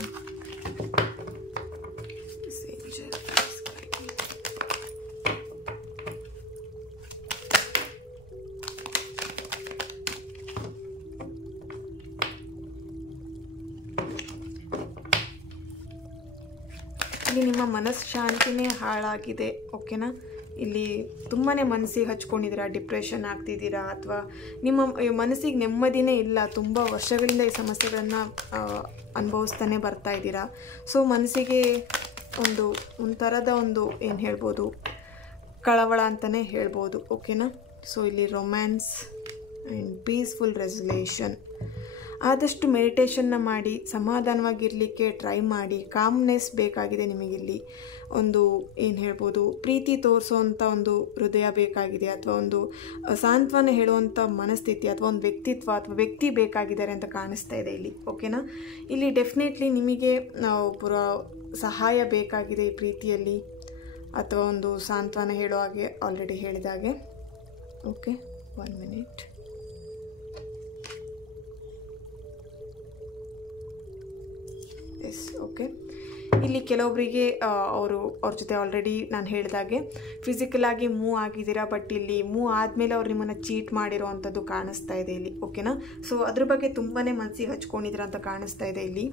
ಇಲ್ಲಿ ನಿಮ್ಮ ಮನಸ್ಸು ಶಾಂತಿನೇ ಹಾಳಾಗಿದೆ. ಓಕೆನಾ? ಇಲ್ಲಿ ತುಂಬಾ ಮನಸ್ಸಿಗೆ ಹಚ್ಕೊಂಡಿದ್ದೀರಾ, ಡಿಪ್ರೆಷನ್ ಆಗ್ತಿದ್ದೀರಾ, ಅಥವಾ ನಿಮ್ಮ ಮನಸ್ಸಿಗೆ ನೆಮ್ಮದಿನೇ ಇಲ್ಲ. ತುಂಬ ವರ್ಷಗಳಿಂದ ಈ ಸಮಸ್ಯೆಗಳನ್ನು ಅನುಭವಿಸ್ತಾನೆ ಬರ್ತಾ ಇದ್ದೀರಾ. ಸೊ ಮನಸ್ಸಿಗೆ ಒಂಥರದ ಏನು ಹೇಳ್ಬೋದು, ಕಳವಳ ಅಂತಲೇ ಹೇಳ್ಬೋದು. ಓಕೆನಾ? ಸೊ ಇಲ್ಲಿ ರೊಮ್ಯಾನ್ಸ್ ಆ್ಯಂಡ್ ಪೀಸ್ಫುಲ್ ರೆಸಲ್ಯೂಷನ್. ಆದಷ್ಟು ಮೆಡಿಟೇಷನ್ನ ಮಾಡಿ ಸಮಾಧಾನವಾಗಿರಲಿಕ್ಕೆ ಟ್ರೈ ಮಾಡಿ. ಕಾಮ್ನೆಸ್ ಬೇಕಾಗಿದೆ ನಿಮಗಿಲ್ಲಿ. ಏನು ಹೇಳ್ಬೋದು, ಪ್ರೀತಿ ತೋರಿಸೋವಂಥ ಒಂದು ಹೃದಯ ಬೇಕಾಗಿದೆ, ಅಥವಾ ಒಂದು ಸಾಂತ್ವನ ಹೇಳುವಂಥ ಮನಸ್ಥಿತಿ, ಅಥವಾ ಒಂದು ವ್ಯಕ್ತಿತ್ವ ಅಥವಾ ವ್ಯಕ್ತಿ ಬೇಕಾಗಿದ್ದಾರೆ ಅಂತ ಕಾಣಿಸ್ತಾ ಇದೆ ಇಲ್ಲಿ. ಓಕೆನಾ? ಇಲ್ಲಿ ಡೆಫಿನೆಟ್ಲಿ ನಿಮಗೆ ಪುರ ಸಹಾಯ ಬೇಕಾಗಿದೆ ಈ ಪ್ರೀತಿಯಲ್ಲಿ, ಅಥವಾ ಒಂದು ಸಾಂತ್ವನ ಹೇಳೋ ಹಾಗೆ ಆಲ್ರೆಡಿ ಹೇಳಿದಾಗೆ. ಓಕೆ? 1 minute. ಎಸ್. ಓಕೆ? ಇಲ್ಲಿ ಕೆಲವೊಬ್ಬರಿಗೆ ಅವ್ರ ಜೊತೆ ಆಲ್ರೆಡಿ ನಾನು ಹೇಳಿದಾಗೆ ಫಿಸಿಕಲ್ ಆಗಿ ಮೂವ್ ಆಗಿದ್ದೀರಾ, ಬಟ್ ಇಲ್ಲಿ ಮೂವ್ ಆದಮೇಲೆ ಅವ್ರು ನಿಮ್ಮನ್ನು ಚೀಟ್ ಮಾಡಿರೋ ಅಂಥದ್ದು ಕಾಣಿಸ್ತಾ ಇದೆ ಇಲ್ಲಿ. ಓಕೆನಾ? ಸೊ ಅದ್ರ ಬಗ್ಗೆ ತುಂಬಾ ಮನಸ್ಸಿಗೆ ಹಚ್ಕೊಂಡಿದ್ದೀರಾ ಅಂತ ಕಾಣಿಸ್ತಾ ಇದೆ ಇಲ್ಲಿ.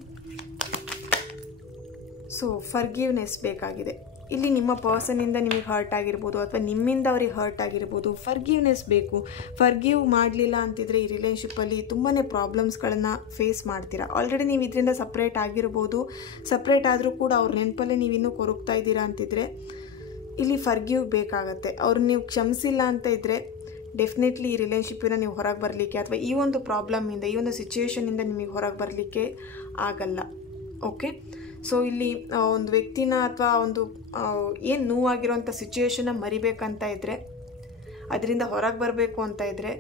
ಸೊ ಫರ್ಗಿವ್ನೆಸ್ ಬೇಕಾಗಿದೆ ಇಲ್ಲಿ. ನಿಮ್ಮ ಪರ್ಸನಿಂದ ನಿಮಗೆ ಹರ್ಟ್ ಆಗಿರ್ಬೋದು, ಅಥವಾ ನಿಮ್ಮಿಂದ ಅವ್ರಿಗೆ ಹರ್ಟ್ ಆಗಿರ್ಬೋದು. ಫರ್ಗಿವ್ನೆಸ್ ಬೇಕು. ಫರ್ಗಿವ್ ಮಾಡಲಿಲ್ಲ ಅಂತಿದ್ರೆ ಈ ರಿಲೇಶನ್ಶಿಪ್ಪಲ್ಲಿ ತುಂಬಾ ಪ್ರಾಬ್ಲಮ್ಸ್ಗಳನ್ನು ಫೇಸ್ ಮಾಡ್ತೀರಾ. ಆಲ್ರೆಡಿ ನೀವು ಇದರಿಂದ ಸಪ್ರೇಟ್ ಆಗಿರ್ಬೋದು, ಸಪ್ರೇಟ್ ಆದರೂ ಕೂಡ ಅವ್ರ ನೆನಪಲ್ಲೇ ನೀವಿನ್ನೂ ಕೊರಗ್ತಾ ಇದ್ದೀರಾ ಅಂತಿದ್ರೆ ಇಲ್ಲಿ ಫರ್ಗಿವ್ ಬೇಕಾಗತ್ತೆ. ಅವ್ರನ್ನ ನೀವು ಕ್ಷಮಿಸಿಲ್ಲ ಅಂತ ಇದ್ದರೆ ಡೆಫಿನೆಟ್ಲಿ ಈ ರಿಲೇಶನ್ಶಿಪ್ಪಿನ ನೀವು ಹೊರಗೆ ಬರಲಿಕ್ಕೆ, ಅಥವಾ ಈ ಒಂದು ಪ್ರಾಬ್ಲಮ್ಮಿಂದ, ಈ ಒಂದು ಸಿಚುವೇಷನಿಂದ ನಿಮಗೆ ಹೊರಗೆ ಬರಲಿಕ್ಕೆ ಆಗಲ್ಲ. ಓಕೆ? ಸೊ ಇಲ್ಲಿ ಒಂದು ವ್ಯಕ್ತಿನ ಅಥವಾ ಒಂದು ಏನು ನೋವಾಗಿರೋಂಥ ಸಿಚುವೇಶನ್ನ ಮರಿಬೇಕಂತ ಇದ್ದರೆ, ಅದರಿಂದ ಹೊರಗೆ ಬರಬೇಕು ಅಂತ ಇದ್ದರೆ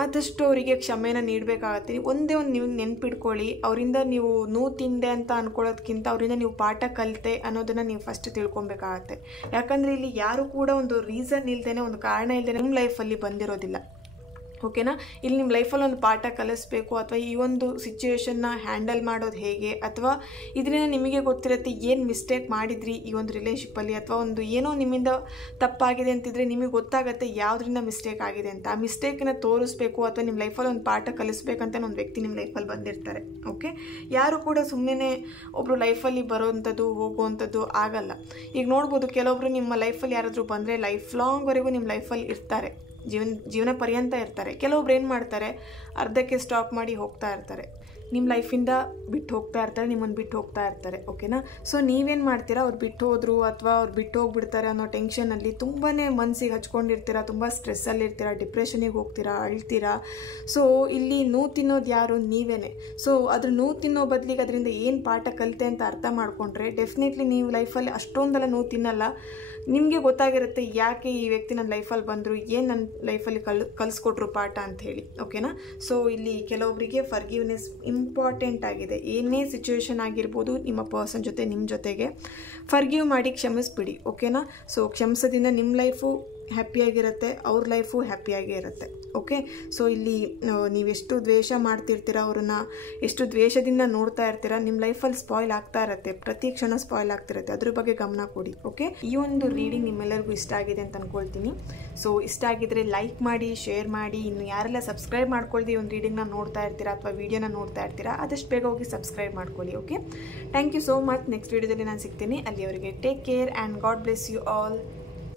ಆದಷ್ಟು ಅವರಿಗೆ ಕ್ಷಮೆನ ನೀಡಬೇಕಾಗತ್ತೆ. ಒಂದೇ ಒಂದು ನೀವು ನೆನ್ಪಿಟ್ಕೊಳ್ಳಿ, ಅವರಿಂದ ನೀವು ನೋವು ತಿಂದೆ ಅಂತ ಅಂದ್ಕೊಳ್ಳೋದಕ್ಕಿಂತ ಅವರಿಂದ ನೀವು ಪಾಠ ಕಲಿತೆ ಅನ್ನೋದನ್ನು ನೀವು ಫಸ್ಟ್ ತಿಳ್ಕೊಬೇಕಾಗತ್ತೆ. ಯಾಕಂದರೆ ಇಲ್ಲಿ ಯಾರು ಕೂಡ ಒಂದು ರೀಸನ್ ಇಲ್ಲದೇ, ಒಂದು ಕಾರಣ ಇಲ್ಲದೇ ನಿಮ್ಮ ಲೈಫಲ್ಲಿ ಬಂದಿರೋದಿಲ್ಲ. ಓಕೆನಾ. ಇಲ್ಲಿ ನಿಮ್ಮ ಲೈಫಲ್ಲಿ ಒಂದು ಪಾಠ ಕಲಿಸ್ಬೇಕು, ಅಥವಾ ಈ ಒಂದು ಸಿಚುವೇಶನ್ನ ಹ್ಯಾಂಡಲ್ ಮಾಡೋದು ಹೇಗೆ, ಅಥವಾ ಇದರಿಂದ ನಿಮಗೆ ಗೊತ್ತಿರುತ್ತೆ ಏನು ಮಿಸ್ಟೇಕ್ ಮಾಡಿದ್ರಿ ಈ ಒಂದು ರಿಲೇಷನ್ಶಿಪ್ಪಲ್ಲಿ, ಅಥವಾ ಒಂದು ಏನೋ ನಿಮ್ಮಿಂದ ತಪ್ಪಾಗಿದೆ ಅಂತಿದ್ರೆ ನಿಮಗೆ ಗೊತ್ತಾಗುತ್ತೆ ಯಾವುದರಿಂದ ಮಿಸ್ಟೇಕ್ ಆಗಿದೆ ಅಂತ. ಆ ಮಿಸ್ಟೇಕನ್ನ ತೋರಿಸ್ಬೇಕು ಅಥವಾ ನಿಮ್ಮ ಲೈಫಲ್ಲಿ ಒಂದು ಪಾಠ ಕಲಿಸ್ಬೇಕಂತ ಒಂದು ವ್ಯಕ್ತಿ ನಿಮ್ಮ ಲೈಫಲ್ಲಿ ಬಂದಿರ್ತಾರೆ. ಓಕೆ, ಯಾರು ಕೂಡ ಸುಮ್ಮನೆ ಒಬ್ಬರು ಲೈಫಲ್ಲಿ ಬರೋವಂಥದ್ದು ಹೋಗುವಂಥದ್ದು ಆಗಲ್ಲ. ಈಗ ನೋಡ್ಬೋದು, ಕೆಲವೊಬ್ರು ನಿಮ್ಮ ಲೈಫಲ್ಲಿ ಯಾರಾದರೂ ಬಂದರೆ ಲೈಫ್ ಲಾಂಗ್ವರೆಗೂ ನಿಮ್ಮ ಲೈಫಲ್ಲಿ ಇರ್ತಾರೆ, ಜೀವನ ಪರ್ಯಂತ ಇರ್ತಾರೆ. ಕೆಲವೊಬ್ರು ಏನು ಮಾಡ್ತಾರೆ, ಅರ್ಧಕ್ಕೆ ಸ್ಟಾಪ್ ಮಾಡಿ ಹೋಗ್ತಾ ಇರ್ತಾರೆ, ನಿಮ್ಮ ಲೈಫಿಂದ ಬಿಟ್ಟು ಹೋಗ್ತಾ ಇರ್ತಾರೆ, ನಿಮ್ಮನ್ನು ಬಿಟ್ಟು ಹೋಗ್ತಾ ಇರ್ತಾರೆ. ಓಕೆನಾ. ಸೊ ನೀವೇನು ಮಾಡ್ತೀರಾ, ಅವ್ರು ಬಿಟ್ಟು ಹೋದ್ರು ಅಥವಾ ಅವ್ರು ಬಿಟ್ಟು ಹೋಗ್ಬಿಡ್ತಾರೆ ಅನ್ನೋ ಟೆನ್ಷನಲ್ಲಿ ತುಂಬಾ ಮನಸ್ಸಿಗೆ ಹಚ್ಕೊಂಡಿರ್ತೀರಾ, ತುಂಬ ಸ್ಟ್ರೆಸ್ಸಲ್ಲಿರ್ತೀರಾ, ಡಿಪ್ರೆಷನಿಗೆ ಹೋಗ್ತೀರಾ, ಅಳ್ತೀರಾ. ಸೊ ಇಲ್ಲಿ ನೋವು ತಿನ್ನೋದು ಯಾರು, ನೀವೇನೆ. ಸೊ ಅದ್ರ ನೋವು ತಿನ್ನೋ ಬದಲಿಗೆ ಅದರಿಂದ ಏನು ಪಾಠ ಕಲಿತೆ ಅಂತ ಅರ್ಥ ಮಾಡ್ಕೊಂಡ್ರೆ ಡೆಫಿನೆಟ್ಲಿ ನೀವು ಲೈಫಲ್ಲಿ ಅಷ್ಟೊಂದೆಲ್ಲ ನೋವು ತಿನ್ನಲ್ಲ. ನಿಮಗೆ ಗೊತ್ತಾಗಿರುತ್ತೆ ಯಾಕೆ ಈ ವ್ಯಕ್ತಿ ನನ್ನ ಲೈಫಲ್ಲಿ ಬಂದರು, ಏನು ನನ್ನ ಲೈಫಲ್ಲಿ ಕಲಿಸ್ಕೊಟ್ರು ಪಾಠ ಅಂತ ಹೇಳಿ. ಓಕೆನಾ. ಸೊ ಇಲ್ಲಿ ಕೆಲವೊಬ್ಬರಿಗೆ ಫರ್ಗಿವ್ನೆಸ್ ಇಂಪಾರ್ಟೆಂಟ್ ಆಗಿದೆ. ಏನೇ ಸಿಚುವೇಶನ್ ಆಗಿರ್ಬೋದು, ನಿಮ್ಮ ಪರ್ಸನ್ ಜೊತೆ ನಿಮ್ಮ ಜೊತೆಗೆ ಫರ್ಗಿವ್ ಮಾಡಿ ಕ್ಷಮಿಸ್ಬಿಡಿ. ಓಕೆನಾ. ಸೊ ಕ್ಷಮಿಸೋದ್ರಿಂದ ನಿಮ್ಮ ಲೈಫು ಹ್ಯಾಪಿಯಾಗಿರುತ್ತೆ, ಅವ್ರ ಲೈಫು ಹ್ಯಾಪಿಯಾಗೇ ಇರುತ್ತೆ. ಓಕೆ. ಸೊ ಇಲ್ಲಿ ನೀವೆಷ್ಟು ದ್ವೇಷ ಮಾಡ್ತಿರ್ತೀರ, ಅವ್ರನ್ನ ಎಷ್ಟು ದ್ವೇಷದಿಂದ ನೋಡ್ತಾ ಇರ್ತೀರ, ನಿಮ್ಮ ಲೈಫಲ್ಲಿ ಸ್ಪಾಯ್ಲ್ ಆಗ್ತಾ ಇರುತ್ತೆ, ಪ್ರತಿ ಕ್ಷಣ ಸ್ಪಾಯ್ಲ್ ಆಗ್ತಿರುತ್ತೆ. ಅದ್ರ ಬಗ್ಗೆ ಗಮನ ಕೊಡಿ. ಓಕೆ. ಈ ಒಂದು ರೀಡಿಂಗ್ ನಿಮ್ಮೆಲ್ಲರಿಗೂ ಇಷ್ಟ ಆಗಿದೆ ಅಂತ ಅಂದ್ಕೊಳ್ತೀನಿ. ಸೊ ಇಷ್ಟ ಆಗಿದ್ರೆ ಲೈಕ್ ಮಾಡಿ, ಶೇರ್ ಮಾಡಿ. ಇನ್ನು ಯಾರೆಲ್ಲ ಸಬ್ಸ್ಕ್ರೈಬ್ ಮಾಡ್ಕೊಳ್ದಿ ಒಂದು ರೀಡಿಂಗ್ನ ನೋಡ್ತಾ ಇರ್ತೀರಾ ಅಥವಾ ವೀಡಿಯೋನ ನೋಡ್ತಾ ಇರ್ತೀರಾ, ಆದಷ್ಟು ಬೇಗ ಹೋಗಿ ಸಬ್ಸ್ಕ್ರೈಬ್ ಮಾಡ್ಕೊಳ್ಳಿ. Okay. Thank you so much. Next ವೀಡಿಯೋದಲ್ಲಿ ನಾನು ಸಿಗ್ತೀನಿ. ಅಲ್ಲಿಯವರೆಗೆ take care and God bless you all.